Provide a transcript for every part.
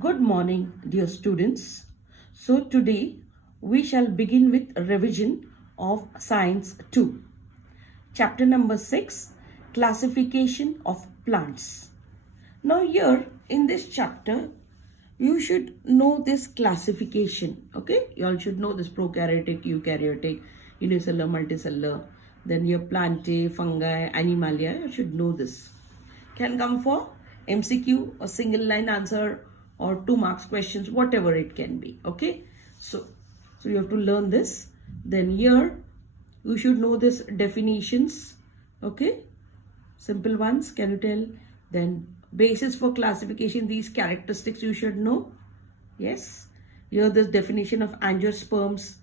Good morning, dear students. So, today we shall begin with a revision of Science 2, chapter number 6, Classification of Plants. Now, here in this chapter, you should know this classification. Okay, you all should know this prokaryotic, eukaryotic, unicellular, multicellular, then your plantae, fungi, animalia. You should know this. Can come for MCQ, a single line answer, or 2 marks questions, whatever it can be. Okay, so you have to learn this. Then here you should know this definitions. Okay, simple ones. Can you tell? Then basis for classification, these characteristics you should know. Yes, here this definition of angiosperms,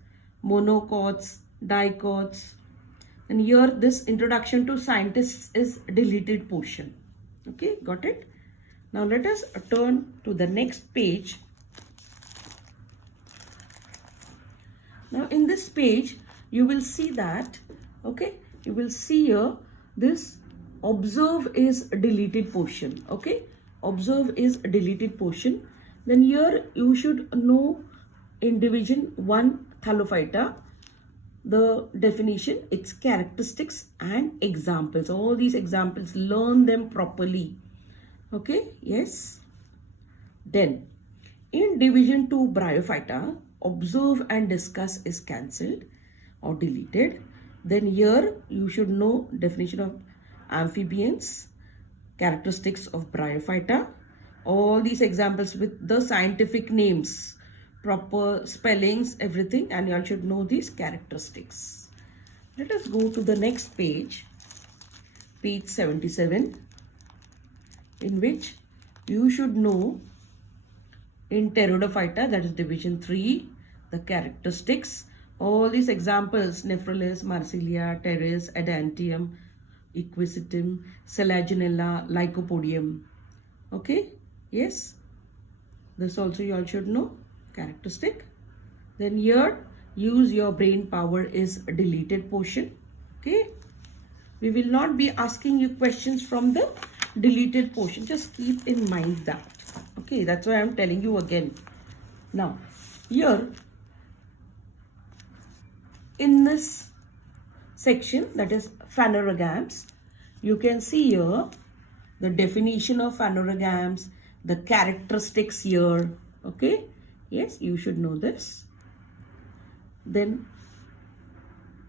monocots, dicots, and here this introduction to scientists is deleted portion. Okay, got it? Now let us turn to the next page. Now in this page you will see that, okay, you will see here this observe is deleted portion. Okay, observe is deleted portion. Then here you should know in division 1 Thallophyta the definition, its characteristics and examples. All these examples, learn them properly. Okay, yes. Then in division 2 Bryophyta, observe and discuss is cancelled or deleted. Then here you should know definition of amphibians, characteristics of Bryophyta, all these examples with the scientific names, proper spellings, everything, and you all should know these characteristics. Let us go to the next page, page 77, in which you should know in Pteridophyta, that is division 3, the characteristics, all these examples, Nephrolis, Marsilia, Pteris, Adantium, Equisetum, Selaginella, Lycopodium. Okay, yes, this also you all should know, characteristic. Then here use your brain power is deleted portion. Okay, we will not be asking you questions from the deleted portion, just keep in mind that. Okay, that's why I'm telling you again. Now here in this section, that is phanerogams, you can see here the definition of phanerogams, the characteristics here. Okay, yes, you should know this. Then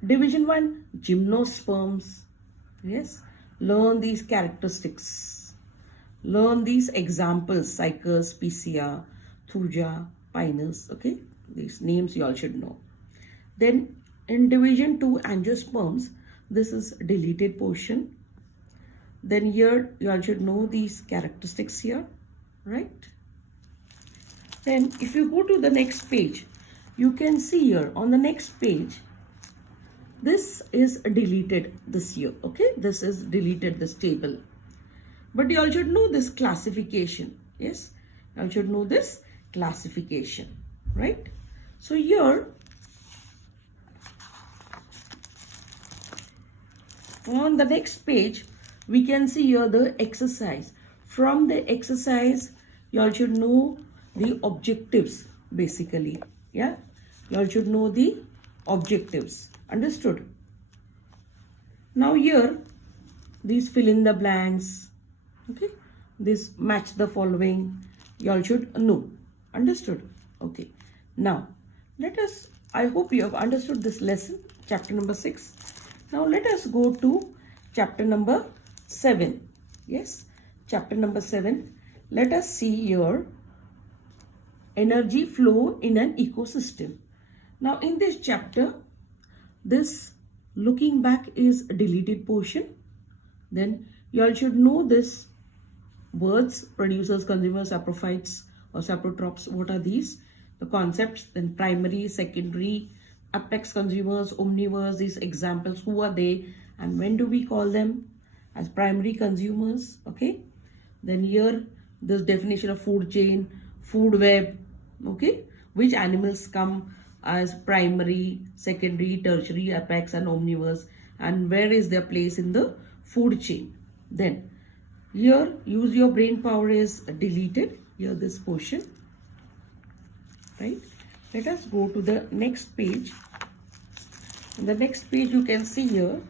division 1 gymnosperms. Yes, learn these characteristics, learn these examples, Cycas, Picia, Thuja, Pinus. Okay, these names you all should know. Then in division 2 angiosperms, this is deleted portion. Then here you all should know these characteristics here, right? Then if you go to the next page, you can see here on the next page, this is deleted this year. Okay, this is deleted, this table. But you all should know this classification. Yes, you all should know this classification, right? So here on the next page, we can see here the exercise. From the exercise, you all should know the objectives basically. Yeah, you all should know the objectives. Understood? Now here, these fill in the blanks. Okay, this match the following. You all should know. Understood? Okay. Now let us, I hope you have understood this lesson, chapter number 6. Now let us go to chapter number 7. Yes, chapter number 7. Let us see here energy flow in an ecosystem. Now in this chapter, this looking back is a deleted portion. Then you all should know this words, producers, consumers, saprophytes or saprotrophs. What are these? The concepts. Then primary, secondary, apex consumers, omnivores, these examples, who are they and when do we call them as primary consumers? Okay, then here this definition of food chain, food web. Okay, which animals come as primary, secondary, tertiary, apex and omnivores, and where is their place in the food chain. Then Here use your brain power is deleted. Here this portion, right? Let us go to the next page. On the next page you can see here,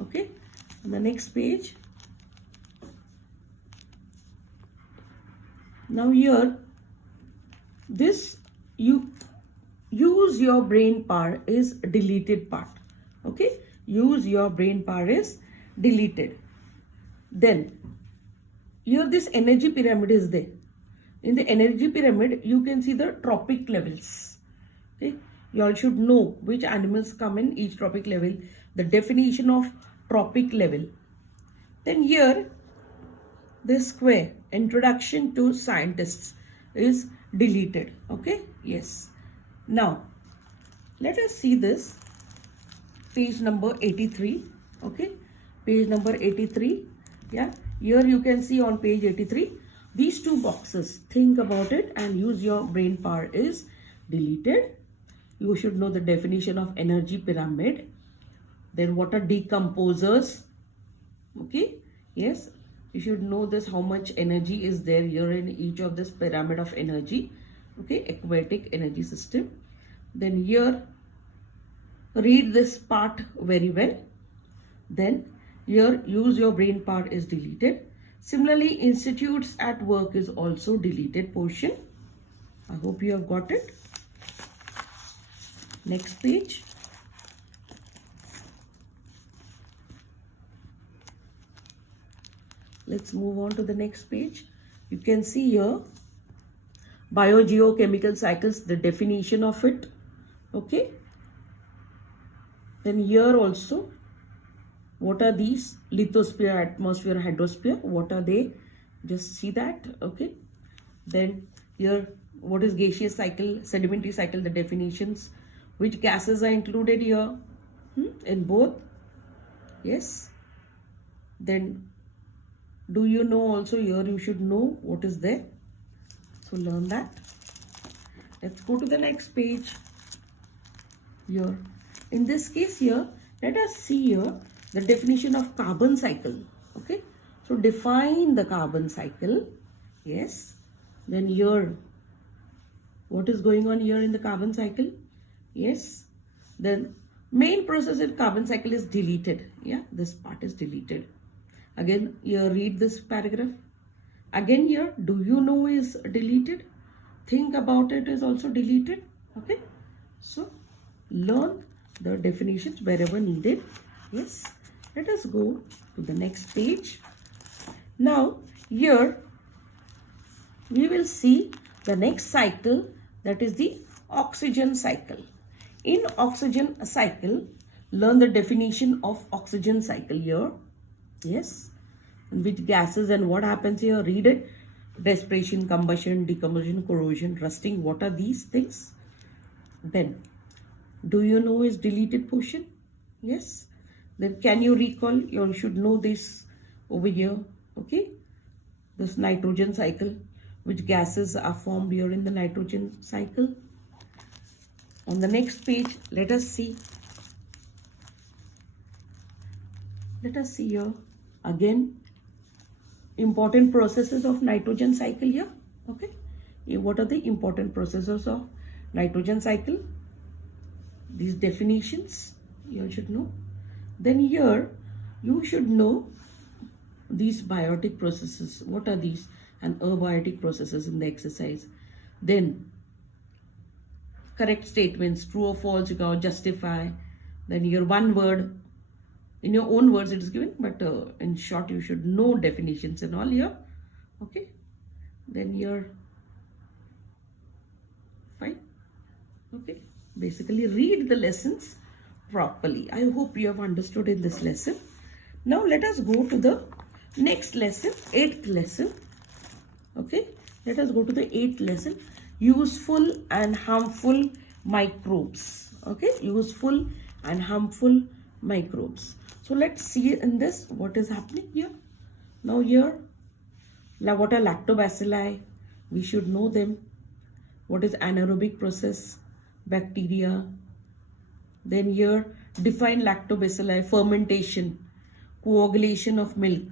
okay, on the next page. Now here, this you use your brain power is deleted part, okay, use your brain power is deleted. Then here this energy pyramid is there. In the energy pyramid you can see the tropic levels, okay. You all should know which animals come in each tropic level, the definition of tropic level. Then here this square, introduction to scientists, is deleted, okay. Yes. Now let us see this page number 83, okay, page number 83. Yeah, here you can see on page 83 these two boxes. Think about it and use your brain power is deleted. You should know the definition of energy pyramid. Then what are decomposers, okay. Yes, you should know this, how much energy is there here in each of this pyramid of energy, okay, aquatic energy system. Then here read this part very well. Then here use your brain power is deleted. Similarly, institutes at work is also deleted portion. I hope you have got it. Next page. Let's move on to the next page. You can see here biogeochemical cycles, the definition of it, okay. Then here also, what are these? Lithosphere, atmosphere, hydrosphere, what are they? Just see that, okay. Then here, what is gaseous cycle, sedimentary cycle, the definitions, which gases are included here, in both, yes. Then do you know also, here you should know what is there, so learn that. Let's go to the next page. Here in this case here, let us see here the definition of carbon cycle, okay. So define the carbon cycle, yes. Then here, what is going on here in the carbon cycle, yes. Then main process in carbon cycle is deleted, yeah, this part is deleted. Again here read this paragraph. Again here, do you know is deleted, think about it is also deleted, okay. So learn the definitions wherever needed, yes. Let us go to the next page. Now here we will see the next cycle, that is the oxygen cycle. In oxygen cycle, learn the definition of oxygen cycle here, yes, and which gases and what happens here, read it. Respiration, combustion, decomposition, corrosion, rusting, what are these things? Then do you know is deleted portion, yes. Then can you recall, you should know this over here, okay, this nitrogen cycle, which gases are formed here in the nitrogen cycle. On the next page, let us see here again important processes of nitrogen cycle here, okay. What are the important processes of nitrogen cycle? These definitions you should know. Then here you should know these biotic processes, what are these, and abiotic processes in the exercise. Then correct statements, true or false, you can justify. Then your one word, in your own words it is given, but in short you should know definitions and all here, okay. Then here, fine, okay. Basically read the lessons properly. I hope you have understood in this lesson. Now let us go to the next lesson, 8th lesson, okay. Let us go to the 8th lesson, useful and harmful microbes, okay, useful and harmful microbes. So let's see in this what is happening here. Now here, what are lactobacilli? We should know them. What is anaerobic process? Bacteria. Then here, define lactobacilli, fermentation, coagulation of milk.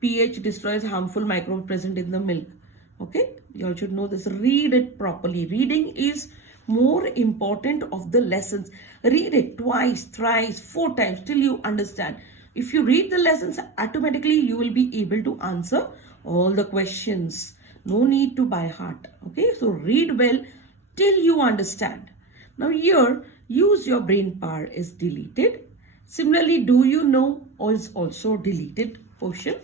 pH destroys harmful microbes present in the milk. Okay, you all should know this. Read it properly. Reading is more important of the lessons. Read it twice, thrice, 4 times till you understand. If you read the lessons, automatically you will be able to answer all the questions. No need to by heart. Okay, so read well till you understand. Now here, use your brain power is deleted. Similarly, do you know is also deleted portion.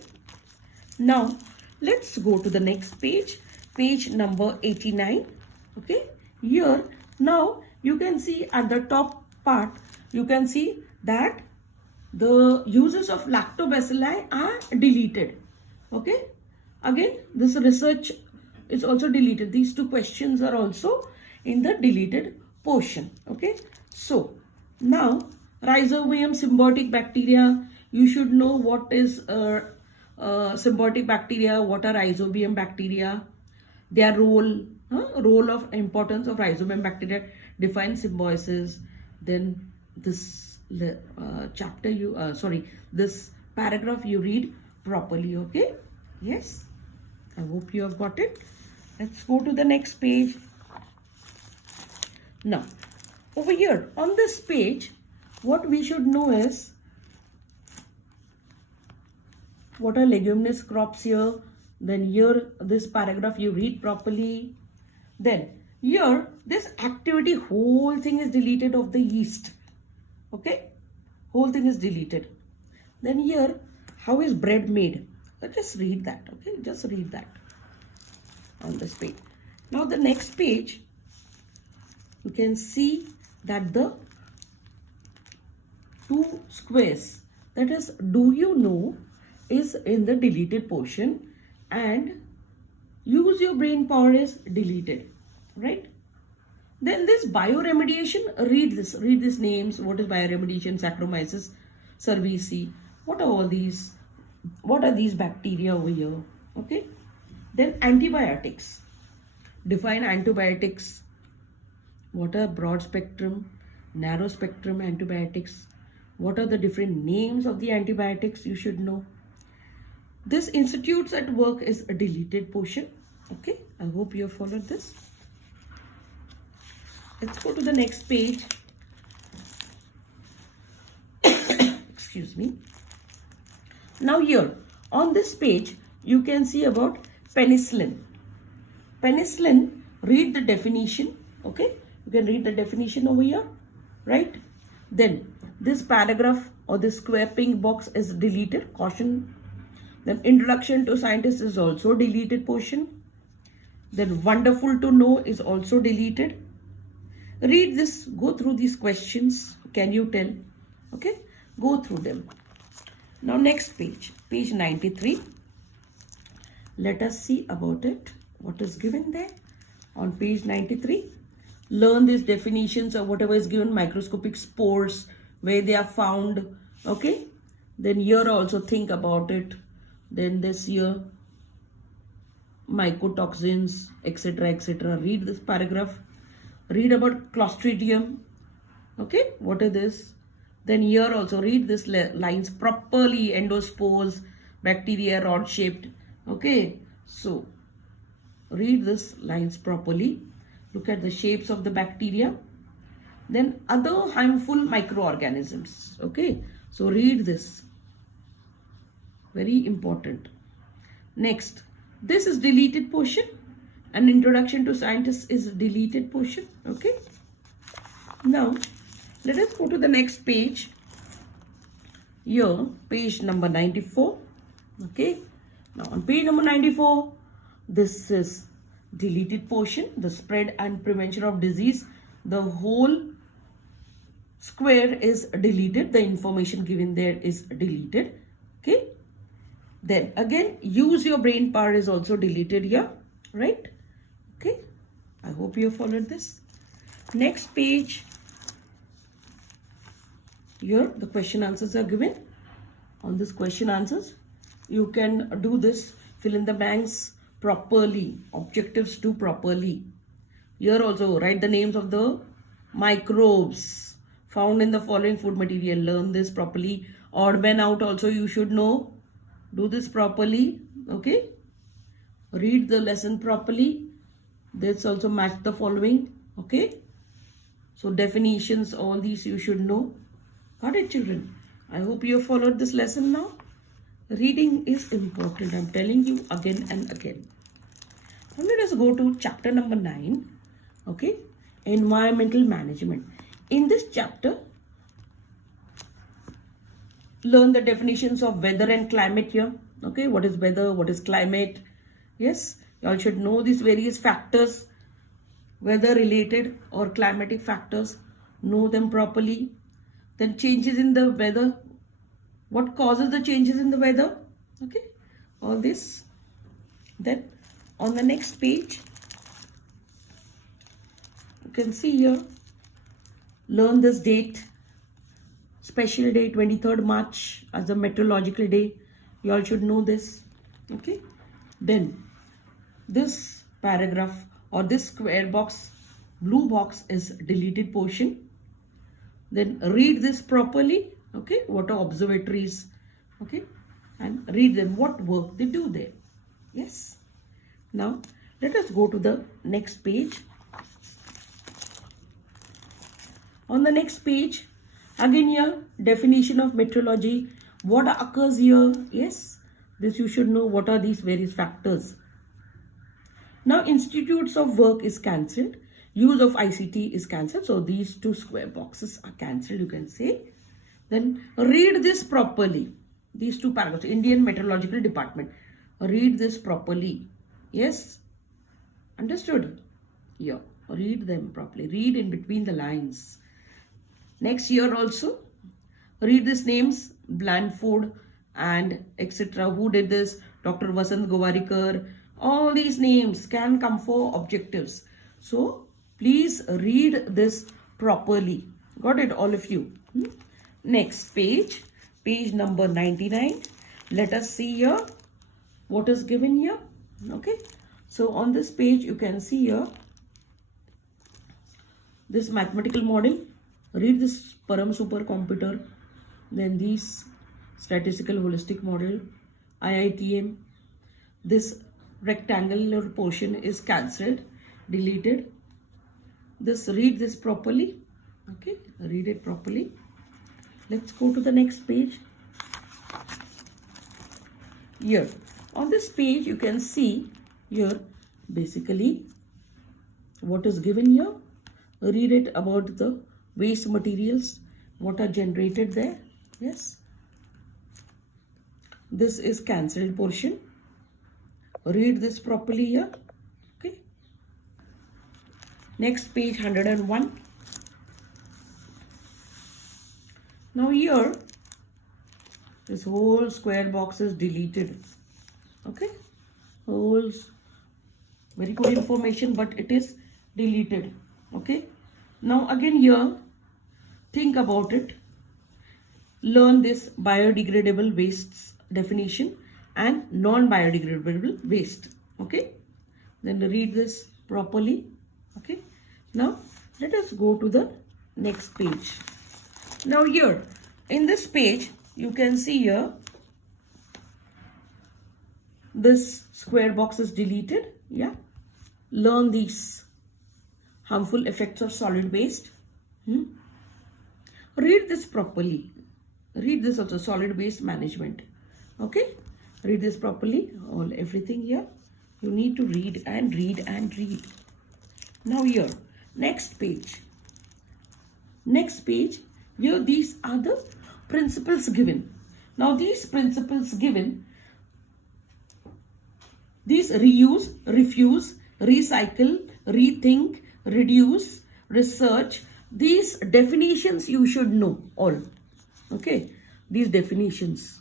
Now, let's go to the next page, page number 89. Okay, here now you can see at the top part, you can see that the uses of lactobacilli are deleted. Okay, again, this research is also deleted. These two questions are also in the deleted portion. Okay, so now Rhizobium symbiotic bacteria, you should know what is symbiotic bacteria, what are rhizobium bacteria, their role of importance of rhizobium bacteria, define symbiosis. Then this chapter this paragraph you read properly. Okay, yes, I hope you have got it. Let's go to the next page. Now over here on this page, what we should know is what are leguminous crops here. Then here this paragraph you read properly. Then here this activity, whole thing is deleted of the yeast. Okay, whole thing is deleted. Then here, how is bread made? Just read that. Okay, just read that on this page. Now the next page, you can see that the two squares, that is do you know, is in the deleted portion, and use your brain power is deleted, right? Then this bioremediation, read these names. What is bioremediation? Saccharomyces cerevisiae. What are all these? What are these bacteria over here? Okay. Then antibiotics. Define antibiotics. What are broad spectrum, narrow spectrum antibiotics? What are the different names of the antibiotics? You should know. This institutes at work is a deleted portion. Okay, I hope you have followed this. Let's go to the next page. Excuse me. Now here on this page you can see about penicillin. Penicillin, read the definition. Okay, you can read the definition over here, right? Then this paragraph or this square pink box is deleted, caution. Then introduction to scientists is also deleted portion. Then wonderful to know is also deleted. Read this, go through these questions. Can you tell? Okay, go through them. Now next page, page 93. Let us see about it. What is given there on page 93? Learn these definitions of whatever is given, microscopic spores, where they are found. Okay, then here also think about it. Then this here, mycotoxins, etc., etc. Read this paragraph. Read about Clostridium. Okay, what is this? Then here also read this lines properly. Endospores, bacteria, rod shaped. Okay, so read this lines properly. Look at the shapes of the bacteria. Then other harmful microorganisms. Okay, so read this. Very important. Next, this is deleted portion. An introduction to scientists is deleted portion. Okay. Now, let us go to the next page. Here, page number 94. Okay. Now, on page number 94, this is deleted portion, the spread and prevention of disease. The whole square is deleted. The information given there is deleted. Okay. Then again, use your brain power is also deleted here, right? Okay, I hope you followed this. Next page, here the question answers are given. On this question answers, you can do this, fill in the blanks properly, objectives do properly. Here also write the names of the microbes found in the following food material. Learn this properly. Odd man out also you should know. Do this properly. Okay. Read the lesson properly. Let's also match the following. Okay. So definitions, all these you should know. Got it, children? I hope you have followed this lesson now. Reading is important. I'm telling you again and again. Now let us go to chapter number 9. Okay. Environmental management. In this chapter, learn the definitions of weather and climate here. Okay. What is weather? What is climate? Yes. You all should know these various factors, weather related or climatic factors. Know them properly. Then changes in the weather. What causes the changes in the weather? Okay. All this. Then on the next page, you can see here, learn this date, special day 23rd March as a meteorological day. You all should know this. Okay. Then this paragraph or this square box, blue box is deleted portion. Then read this properly. Okay. What are observatories? Okay. And read them. What work they do there. Yes. Now let us go to the next page. On the next page, again here, definition of meteorology. What occurs here? Yes, this you should know. What are these various factors? Now, institutes of work is cancelled. Use of ICT is cancelled. So, these two square boxes are cancelled, you can say. Then, read this properly. These two paragraphs, Indian Meteorological Department. Read this properly. Yes, understood? Yeah, read them properly. Read in between the lines. Next year also, read these names, Blandford and etc. Who did this? Dr. Vasant Govarikar. All these names can come for objectives. So, please read this properly. Got it, all of you? Next page, page number 99. Let us see here what is given here. Okay. So, on this page, you can see here this mathematical model. Read this Param supercomputer, then these statistical holistic model, IITM. This rectangular portion is cancelled, deleted. Read this properly. Okay, read it properly. Let's go to the next page. Here, on this page, you can see here basically what is given here. Read it about the waste materials, what are generated there. Yes, this is cancelled portion. Read this properly here. Okay. Next page 101. Now here this whole square box is deleted. Okay, whole very good information, but it is deleted. Okay. Now again here, think about it. Learn this biodegradable wastes definition and non-biodegradable waste. Okay. Then read this properly. Okay. Now let us go to the next page. Now here in this page you can see here this square box is deleted. Yeah. Learn these harmful effects of solid waste. Read this properly. Read this also, solid waste management. Okay. Read this properly. Everything here you need to read and read and read. Now here, next page. Next page, here these are the principles given. Now these principles given, these reuse, refuse, recycle, rethink, reduce, research, these definitions you should know all. Okay, these definitions,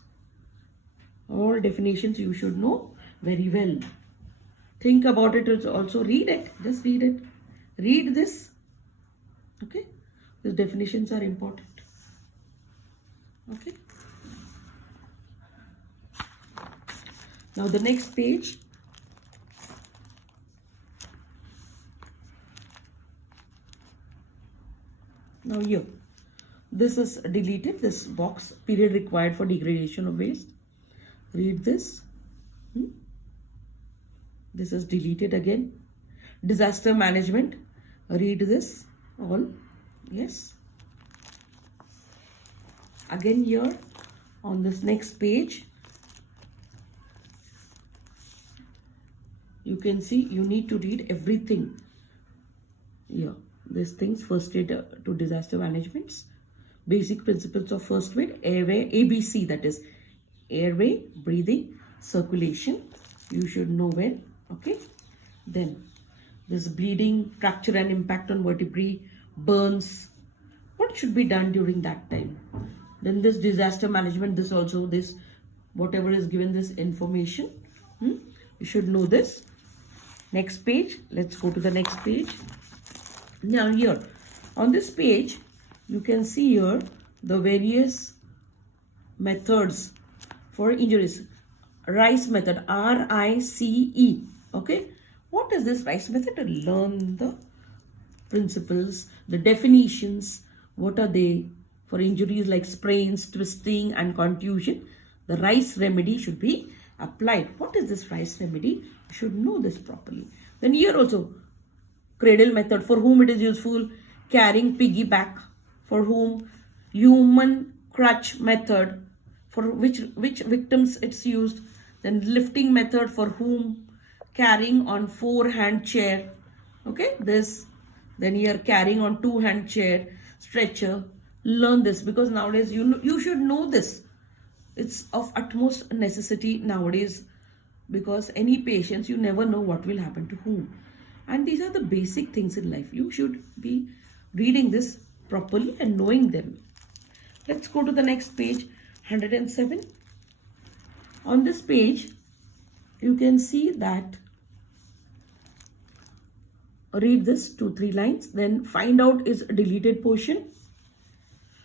all definitions you should know very well. Think about it, also read it, just read it. Read this. Okay, these definitions are important. Okay. Now the next page. Now here, this is deleted, this box, period required for degradation of waste. Read this. This is deleted again. Disaster management. Read this all. Yes. Again here on this next page, you can see you need to read everything. Here, these things: first aid to disaster managements, basic principles of first aid, airway, ABC, that is airway, breathing, circulation. You should know well. Okay. Then this bleeding, fracture and impact on vertebrae, burns. What should be done during that time? Then this disaster management, this also, this whatever is given, this information, you should know this. Next page, let's go to the next page. Now here on this page you can see here the various methods for injuries. RICE method, RICE. Okay, what is this RICE method? To learn the principles, the definitions, what are they for injuries like sprains, twisting and contusion. The RICE remedy should be applied. What is this RICE remedy? You should know this properly. Then here also, cradle method, for whom it is useful, carrying piggyback, for whom, human crutch method, for which victims it's used. Then lifting method, for whom, carrying on 4-hand chair. Okay, this. Then here carrying on 2-hand chair, stretcher. Learn this because nowadays you should know this. It's of utmost necessity nowadays because any patients, you never know what will happen to whom. And these are the basic things in life. You should be reading this properly and knowing them. Let's go to the next page, 107. On this page, you can see that, read this 2-3 lines. Then find out is a deleted portion.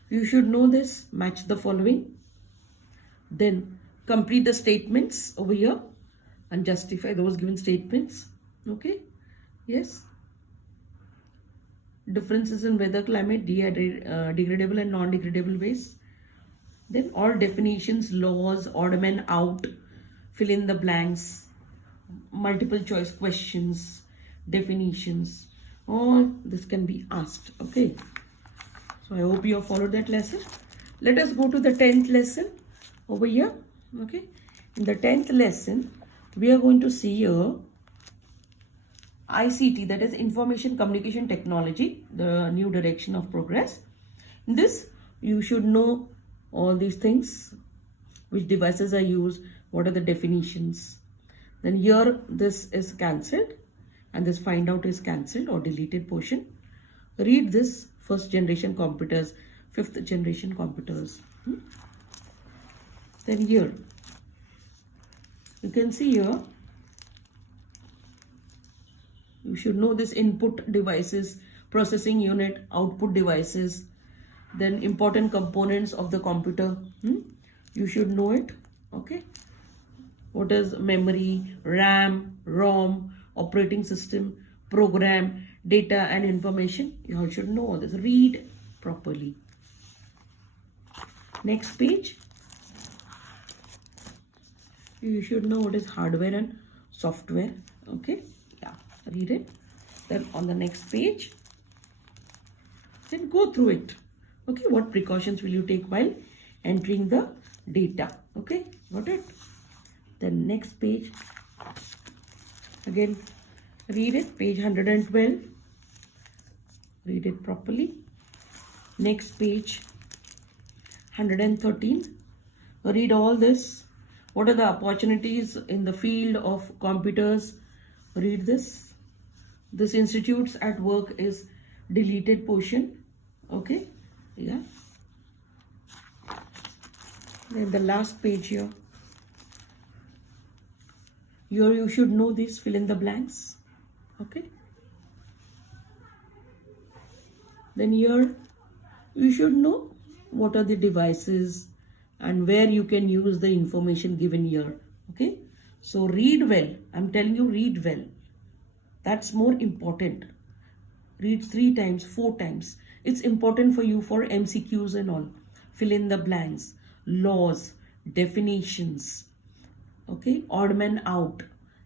You should know this. Match the following. Then complete the statements over here and justify those given statements. Okay. Yes. Differences in weather, climate, degradable and non-degradable waste. Then all definitions, laws, odd men out, fill in the blanks, multiple choice questions, definitions. All this can be asked. Okay. So I hope you have followed that lesson. Let us go to the 10th lesson over here. Okay. In the 10th lesson, we are going to see here ICT, that is Information Communication Technology, the new direction of progress. In this, you should know all these things, which devices are used, what are the definitions. Then here, this is cancelled and this find out is cancelled or deleted portion. Read this: first generation computers, fifth generation computers. Then here, you can see here, you should know this: input devices, processing unit, output devices, then important components of the computer. You should know it. Okay. What is memory, RAM, ROM, operating system, program, data and information? You all should know all this. Read properly. Next page. You should know what is hardware and software. Okay. Yeah. Read it. Then on the next page, then go through it. Okay. What precautions will you take while entering the data? Okay. Got it? Then next page. Again, read it. Page 112. Read it properly. Next page, 113. Read all this. What are the opportunities in the field of computers? Read this. This institutes at work is deleted portion. Okay. Yeah. Then the last page here. Here you should know this. Fill in the blanks. Okay. Then here you should know what are the devices and where you can use the information given here. Okay. So read well. I'm telling you, read well. That's more important. Read 3 times, 4 times. It's important for you for MCQs and all. Fill in the blanks, laws, definitions, Okay, odd man out.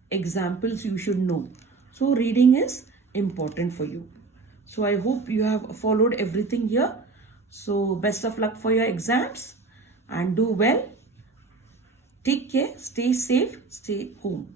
Examples you should know. So reading is important for you. So I hope you have followed everything here. So best of luck for your exams and do well. Take care, stay safe, stay home.